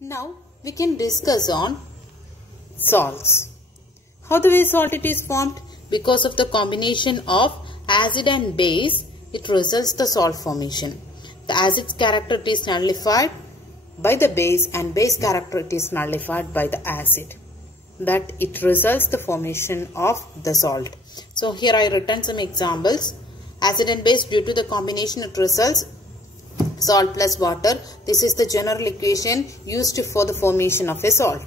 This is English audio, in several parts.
Now we can discuss on salts. How the way salt it is formed? Because of the combination of acid and base, it results the salt formation. The acid's character it is nullified by the base and base character it is nullified by the acid. That it results the formation of the salt. So here I written some examples. Acid and base, due to the combination it results salt plus water. This is the general equation used for the formation of a salt.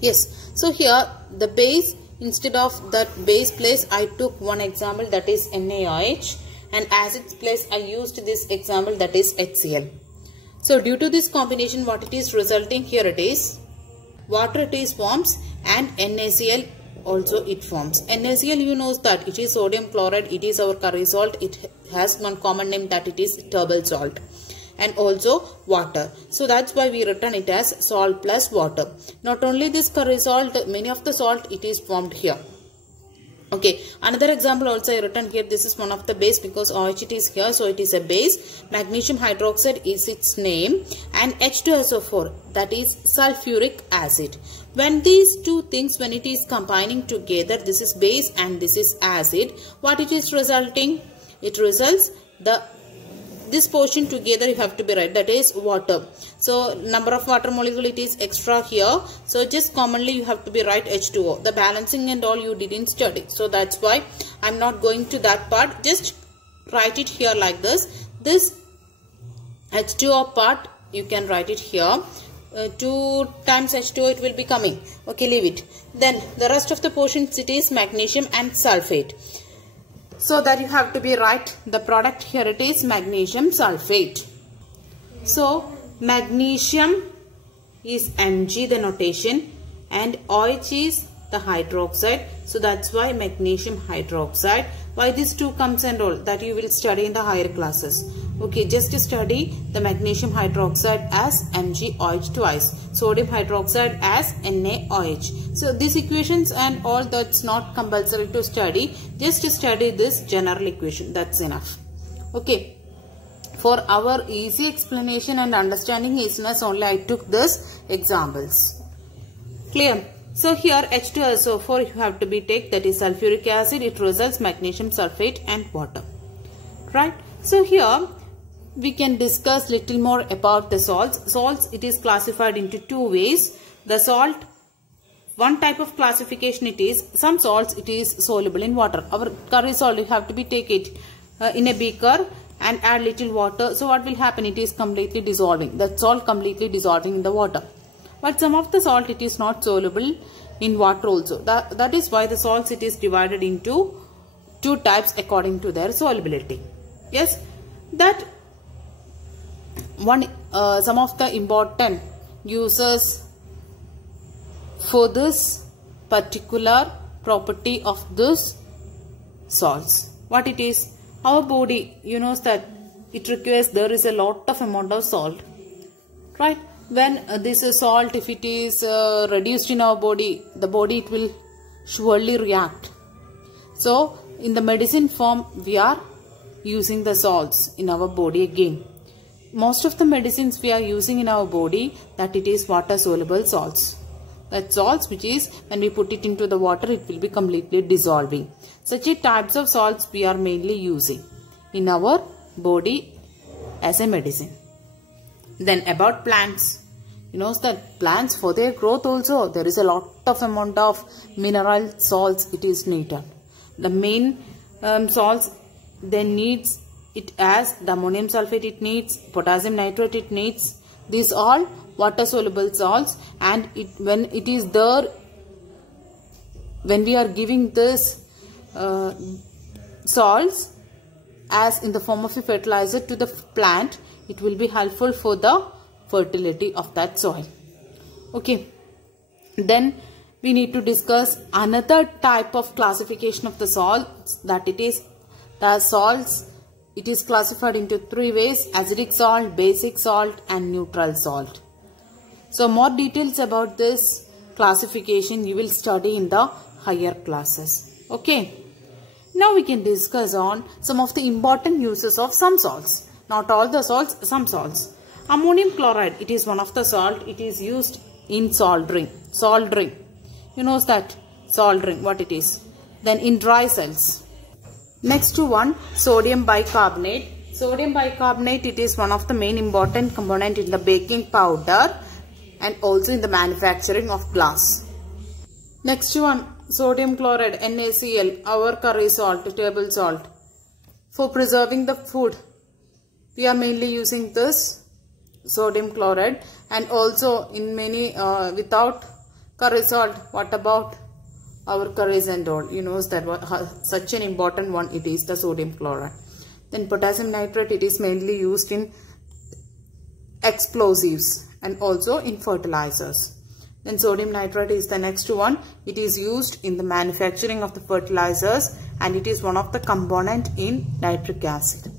Yes, so here the base, instead of that base place I took one example, that is NaOH, and acid's place I used this example, that is HCl. So due to this combination what it is resulting, here it is water it is forms and NaCl also it forms. NaCl, you know that it is sodium chloride, it is our curry salt, it has one common name, that it is table salt, and also water. So that's why we written it as salt plus water. Not only this curry salt, many of the salt it is formed here. Okay, another example also I written here. This is one of the base because OH it is here, so it is a base. Magnesium hydroxide is its name, and H2SO4, that is sulfuric acid. When these two things, when it is combining together, this is base and this is acid, what it is resulting? It results this portion together you have to be right, that is water. So number of water molecule it is extra here, so just commonly you have to be right H2O. The balancing and all you didn't study, so that's why I'm not going to that part. Just write it here like this. This H2O part you can write it here. 2 times H2O it will be coming. Okay, leave it. Then the rest of the portions it is magnesium and sulfate. So that you have to be right. The product here it is magnesium sulfate. So magnesium is Mg, the notation, and OH is the hydroxide. So that's why magnesium hydroxide. Why these two comes and all, that you will study in the higher classes. Okay, just study the magnesium hydroxide as MgOH twice, sodium hydroxide as NaOH. So these equations and all, that's not compulsory to study. Just study this general equation, that's enough. Okay, for our easy explanation and understanding easiness only I took this examples. Clear? So here H2SO4 you have to be take, that is sulfuric acid, it results magnesium sulfate and water. Right? So here we can discuss little more about the salts. Salts it is classified into two ways. The salt, one type of classification it is, some salts it is soluble in water. Our curry salt you have to be take it in a beaker and add little water. So what will happen? It is completely dissolving. The salt completely dissolving in the water. But some of the salt it is not soluble in water also. That is why the salts it is divided into two types according to their solubility. Yes, that one some of the important uses for this particular property of this salts. What it is? Our body, you know that it requires, there is a lot of amount of salt, right? When this salt, if it is reduced in our body, the body it will surely react. So in the medicine form we are using the salts in our body again. Most of the medicines we are using in our body, that it is water soluble salts. That salts which is when we put it into the water it will be completely dissolving. Such a types of salts we are mainly using in our body as a medicine. Then about plants. You know that plants, for their growth also there is a lot of amount of mineral salts it is needed. The main salts they needs it as the ammonium sulfate it needs, potassium nitrate it needs. These all water soluble salts, and when it is there, when we are giving this salts as in the form of a fertilizer to the plant, it will be helpful for the fertility of that soil. Okay, then we need to discuss another type of classification of the salts, that it is the salts it is classified into three ways: acidic salt, basic salt and neutral salt. So more details about this classification you will study in the higher classes. Okay, now we can discuss on some of the important uses of some salts. Not all the salts, some salts. Ammonium chloride, it is one of the salt. It is used in soldering. Soldering. You know that soldering, what it is. Then in dry cells. Next to one, sodium bicarbonate. Sodium bicarbonate, it is one of the main important component in the baking powder and also in the manufacturing of glass. Next one, sodium chloride, NaCl, our curry salt, table salt. For preserving the food, we are mainly using this sodium chloride, and also in many without curry salt, what about our curries and all? You know that such an important one it is, the sodium chloride. Then potassium nitrate, it is mainly used in explosives and also in fertilizers. Then sodium nitrate is the next one. It is used in the manufacturing of the fertilizers and it is one of the component in nitric acid.